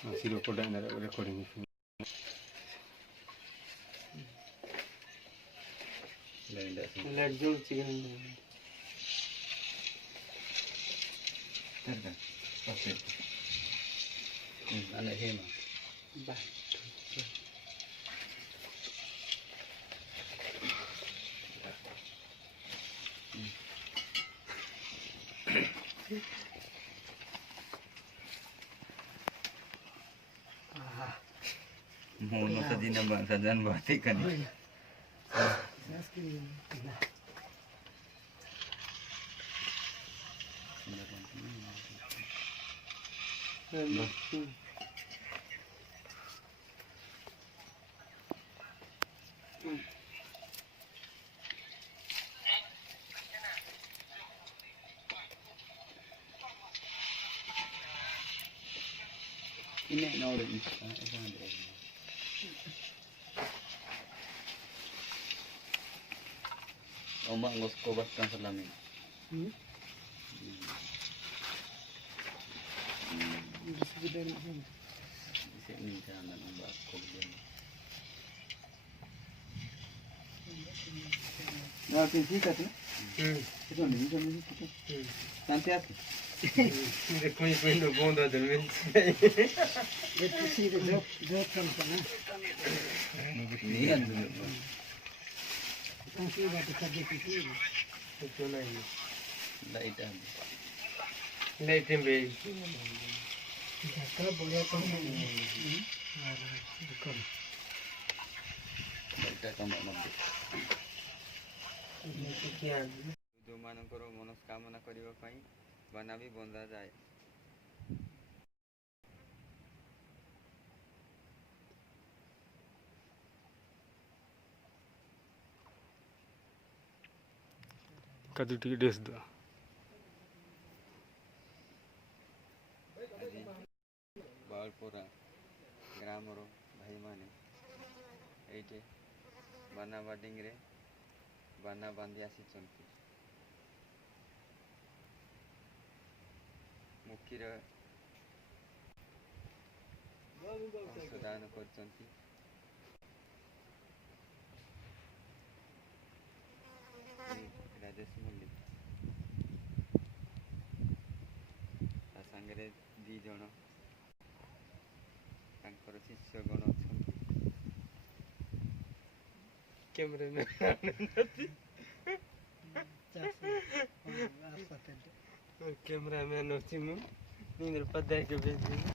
Masih recording. Let go chicken. Okay. Anak hema. Bah. Mono tadi nambah sajan batik kan. Ini nak orang ini. Omak ngos kobat kan selami. Bisa ni jangan omak kobat. Nah, kita tu. Itu ni kita. Nanti apa? Depois no bunda do mente. Depois do campo, né? Nem ando. Assim vai ter que fazer tudo. Itu lagi. Laitan. Laitan bem. Kita boleh kamu. Bukan. Kita kamu nak. Ini sekian. ଯୋଉମାନଙ୍କର ମନସ୍କାମନା କରିବା ପାଇଁ ବାନା ବି ବନ୍ଧାଯାଏ। କାଜୁ ଟିକେ ଡେସ୍ ଦିଅ। ଆଜି ବାଳପରା ଗ୍ରାମର ଭାଇମାନେ ଏଇଠି ବାନା ବାଡ଼ିଙ୍ଗରେ ବାନା ବାନ୍ଧି ଆସିଛନ୍ତି। ମୁଖିର ଦାନ କରୁଛନ୍ତି। ରାଜେଶ ମଲ୍ଲିକ ତା ସାଙ୍ଗରେ 2 ଜଣ ତାଙ୍କର ଶିଷ୍ୟଗଣ ଅଛନ୍ତି। कैमरामैन अच्छी मुझे पता है कि